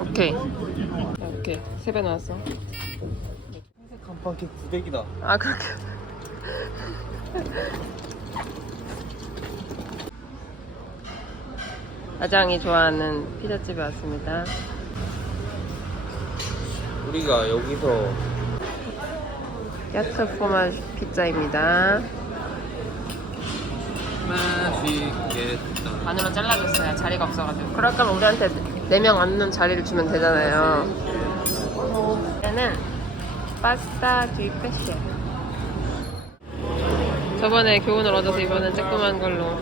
오케이. 오케이. 세 배 나왔어. 간판기 구백이다. 아, 그렇게. 아장이 좋아하는 피자집에 왔습니다. 우리가 여기서 야트 포마주 피자입니다. 맛있겠다. 반으로 잘라줬어요. 자리가 없어가지고. 그럴 거면 우리한테 4명 앉는 자리를 주면 되잖아요. 얘는 파스타 듀 페시에. 저번에 교훈을 얻어서 이번엔 조그만 걸로.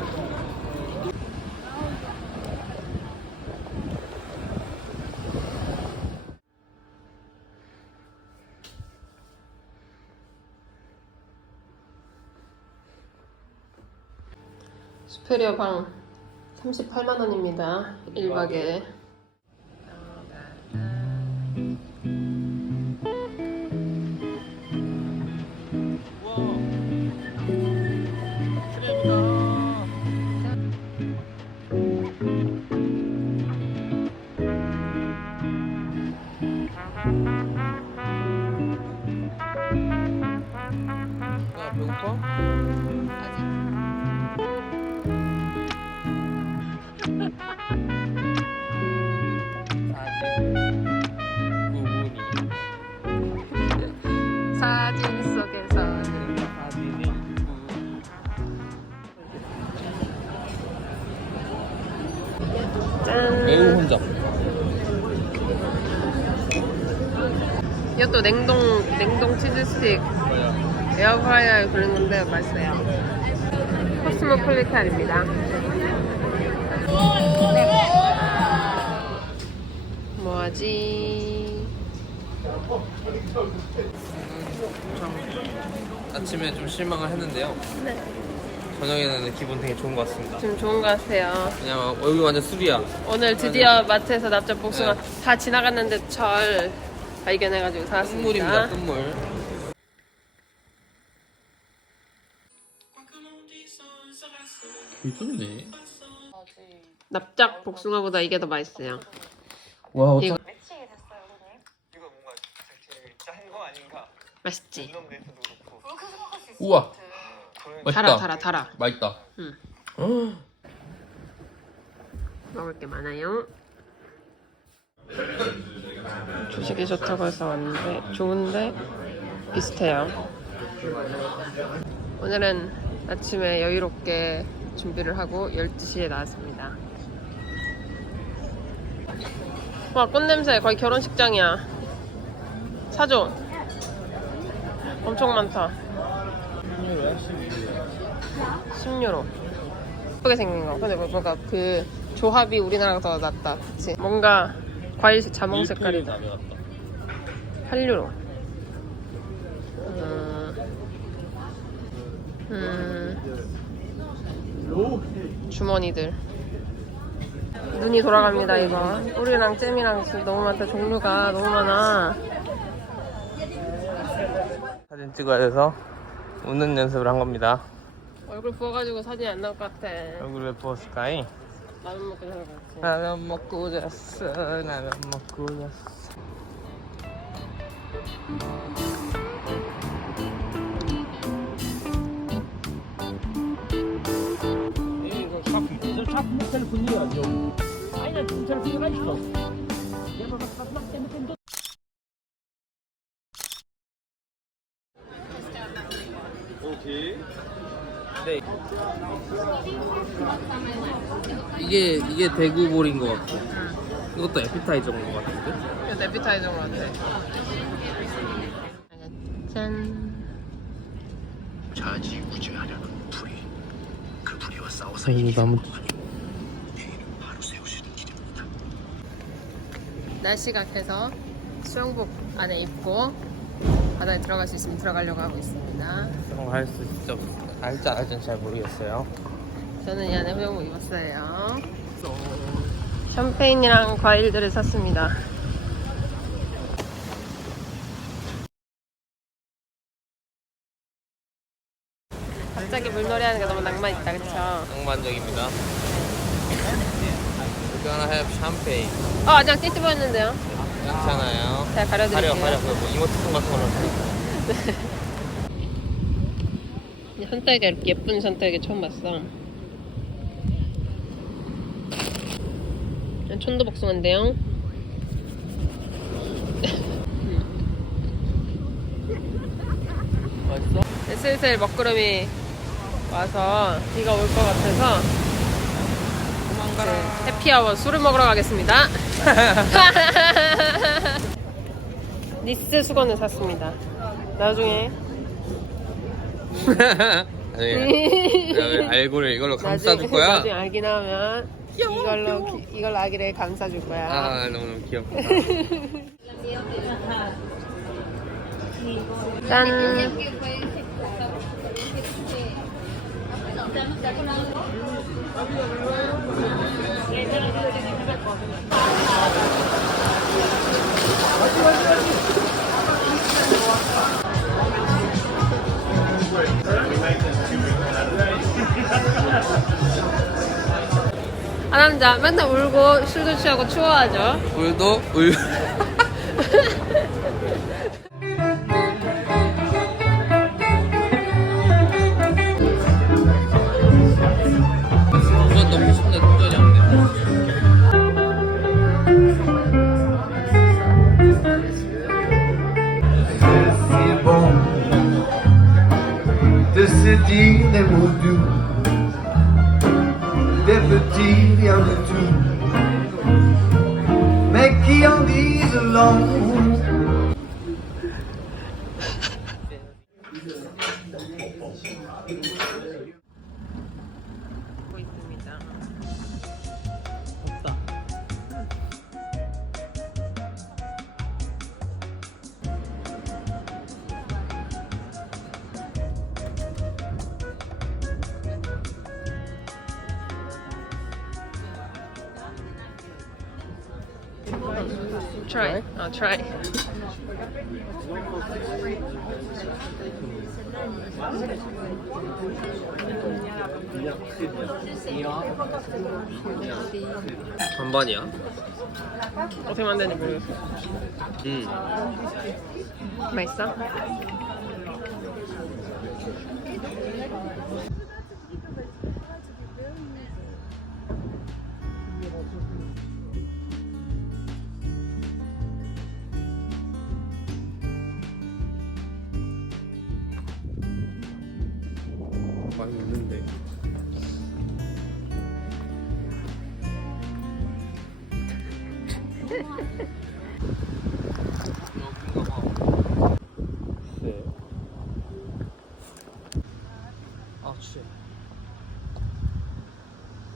수페리어 방 38만 원입니다. 1박에. 이것도 냉동 냉동 치즈 스틱? 에어프라이어에 굴린 건데 맛있어요. 코스모폴리탄입니다. 뭐하지? 아침에 좀 실망을 했는데요. 네. 저녁에는 기분 되게 좋은 것 같습니다. 좀 좋은 것 같아요. 왜냐면 여기 완전 숲이야. 오늘 드디어 마트에서 납작 복숭아 네. 다 지나갔는데 절 발견해가지고 끝물입니다. 사왔습니다. 끝물. 미쳤네. 납작 복숭아보다 이게 더 맛있어요. 와 이거 이거 뭔가 되게 짠거 아닌가? 맛있지? 우와. 맛있다. 달아 달아 달아. 맛있다. 응. 어. 먹을 게 많아요. 주식이 좋다고 해서 왔는데 좋은데 비슷해요. 오늘은 아침에 여유롭게 준비를 하고 12시에 나왔습니다. 와, 꽃냄새 거의 결혼식장이야. 사줘. 엄청 많다. 10유로. 예쁘게 생긴 거. 근데 뭔가 그 조합이 우리나라가 더 낫다. 그치? 뭔가 과일 자몽 색깔이다. 8유로. 음, 음, 주머니들. 눈이 돌아갑니다, 이거. 꿀이랑 잼이랑 지금 너무 많다. 종류가 너무 많아. 사진 찍어야 돼서 웃는 연습을 한 겁니다. 얼굴 부어가지고 사진이 안 나올 것 같아. 얼굴 왜 부었을까이? 라면 먹고 살것 같지. 라면 먹고 잤어. 라면 먹고 잤어. 이거 샤프, 저 샤프 텔레폰이야, 요. 아니, 나 지금 텔레폰이 있어. 얘가 막 때문에 또 네. 이게 이게 대구볼인 것 같고 이것도 에피타이저인 것 같은데? 이거 에피타이저인 것 같아. 짠. 좌지우지하려는 불이 그 불이와 싸워서 이거 나무 내일은 바로 세우시는 길입니다. 날씨가 같아서 수영복 안에 입고 바다에 들어갈 수 있으면 들어가려고 하고 있습니다. 그런 거 할수 진짜 없어. 알지 안 할지는 잘 모르겠어요. 저는 이 안에 수영복 입었어요. 샴페인이랑 과일들을 샀습니다. 갑자기 물놀이 하는 게 너무 낭만 있다, 그쵸? 낭만적입니다. We're gonna have champagne. 어, 아직 띠띠 보였는데요. 괜찮아요. 제가 가려드릴게요. 가려 가려 그뭐 이모티콘 같은 걸로 이 선택이 이렇게 예쁜 선택이 처음 봤어. 촌도복숭아인데요. 맛있어? 네, 슬슬 먹구름이 와서 비가 올 것 같아서 도망가라. 네, 해피아워 술을 먹으러 가겠습니다. 니스 수건을 샀습니다. 나중에 나중에 알고를 이걸로 감싸줄 거야? 나중에 알기 나오면 이걸로 기- 이걸로 아기를 감싸줄 거야. 아 너무 귀엽다. 짠. 아 남자 맨날 울고 술도 취하고 추워하죠. 울도 울. deep down into Try. I'll try. 반반이야? 어떻게 만드는지 모르겠어. 응. 맛있어? 아 취해.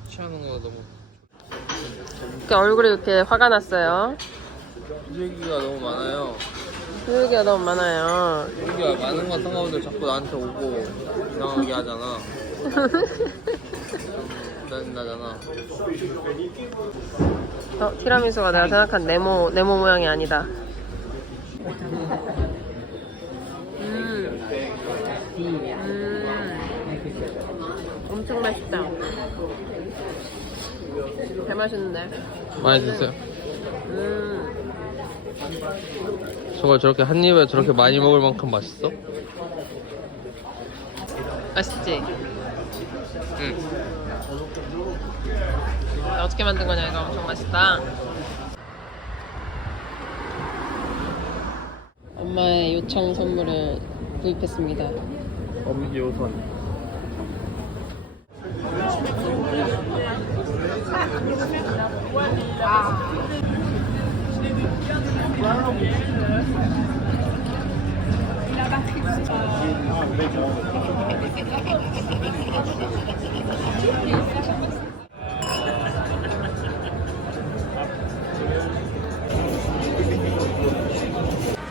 취하는 거 너무 이렇게 얼굴이 이렇게 화가 났어요. 얘기가 너무 많아요. 쓰레기가 너무 많아요. 얘기가 많은 건 상관없는데 자꾸 나한테 오고 이상하게 하잖아. 짜증나잖아. 어, 티라미수가 내가 생각한 네모 네모 모양이 아니다. 엄청 맛있다. 개 맛있는데. 많이 드세요. 음. 저걸 저렇게 한 입에 저렇게 많이 먹을 만큼 맛있어? 맛있지? 응. 어떻게 만든 거냐 이거 엄청 맛있다. 엄마의 요청 선물을 구입했습니다. 엄기 요선.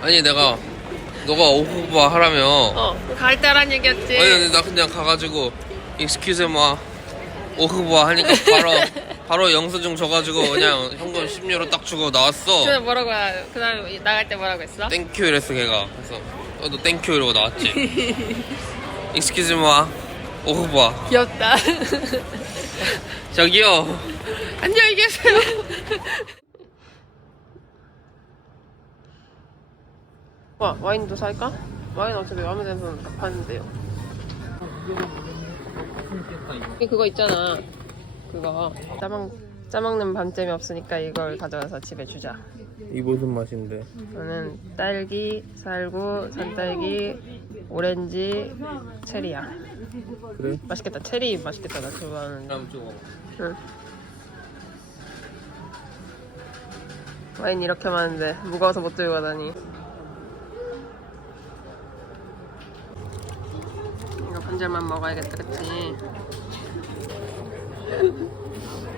아니 내가 너가 오후바 하라며 어, 갈 때란 얘기였지. 아니 아니 나 그냥 가가지고 excuse me 오후바 하니까 바로 바로 영수증 줘가지고 그냥 현금 10유로 딱 주고 나왔어 그날 뭐라고 하- 그날 나갈 때 뭐라고 했어? 땡큐 이랬어 걔가 그래서 어, 너 땡큐 이러고 나왔지 excuse me 오후바 귀엽다. 저기요 안녕히 계세요 와 와인도 살까? 와인 어차피 마음에 드는 사람 다 파는데요. 이게 그거 있잖아. 그거 짜먹 짜먹는 밤잼이 없으니까 이걸 가져와서 집에 주자. 이 무슨 맛인데 저는 딸기, 살구, 산딸기, 오렌지, 체리야. 그래? 맛있겠다. 체리 맛있겠다. 나 좋아하는. 다음 주 응. 와인 이렇게 많은데 무거워서 못 들고 가다니. 이거 반절만 먹어야겠다, 그치?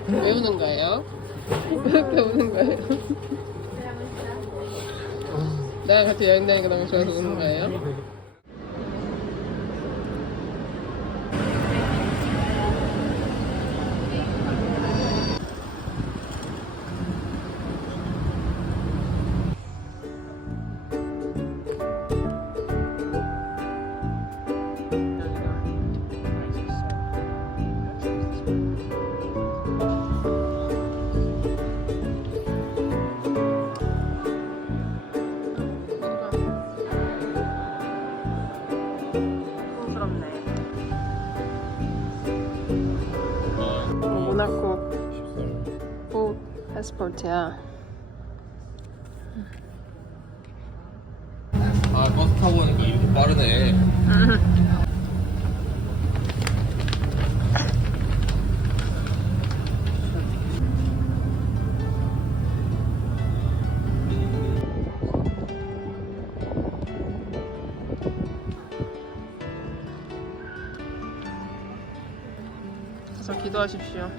왜 우는 거예요? 왜 이렇게 우는 거예요? 내가 같이 여행 다니는 거 너무 좋아서 우는 거예요? 패스포트야. 아 버스 타고 오니까 이렇게 빠르네 가서 기도하십시오.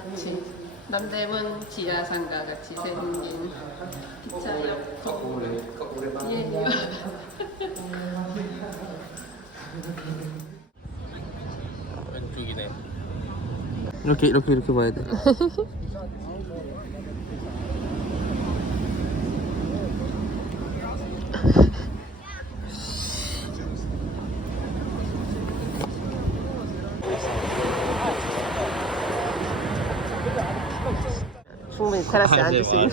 마치 남대문 지하상가 같이 생긴 기차역. 예. 왼쪽이네. 이렇게 이렇게 이렇게 봐야 돼 테라스에 있는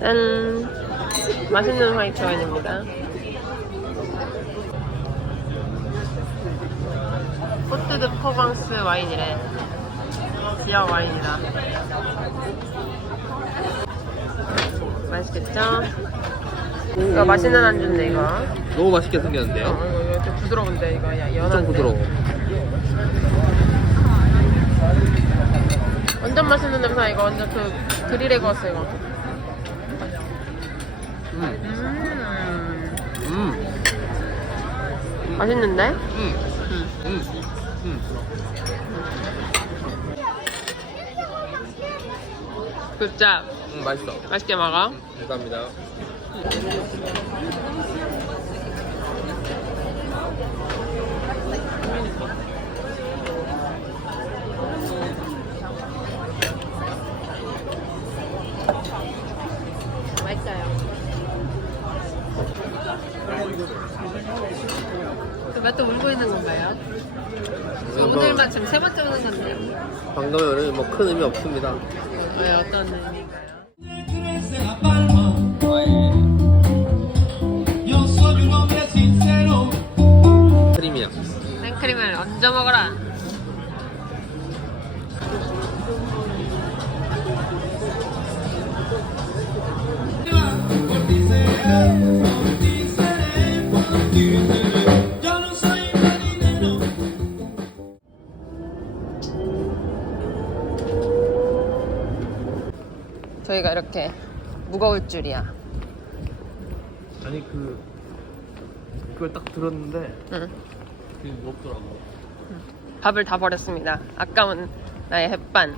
짠. 맛있는 화이트 와인입니다. 코트드 프로방스 와인이래. 지역 와인이다. 맛있겠죠? 이거 맛있는 안주인데 이거. 너무 맛있게 어, 생겼는데요? 이거 이렇게 부드러운데 이거 연한데 부드러워 완전 맛있는 냄새 이거 완전 그 그릴에 구웠어 이거 음. 음 음. 맛있는데? 음. 음. 음. 굿잡 음. 맛있어 맛있게 먹어 감사합니다 맛있어요 맛도 울고 있는 건가요? 오늘만 지금 세 번째 오는 건데요 방금의 노래는 뭐큰 의미 없습니다 왜 어떤 의미인가요? crece la palma. Yo soy un hombre sincero. 크림이야 생크림을 얹어 먹어라 Por ti seré, 이렇게 무거울 줄이야. 아니 그 그걸 딱 들었는데 응. 그게 무겁더라고. 밥을 다 버렸습니다. 아까운 나의 햇반.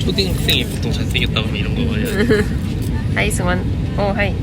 초등학생이 보통 잘생겼다 그러면 이런 거 하지. 하이 승원. 어 하이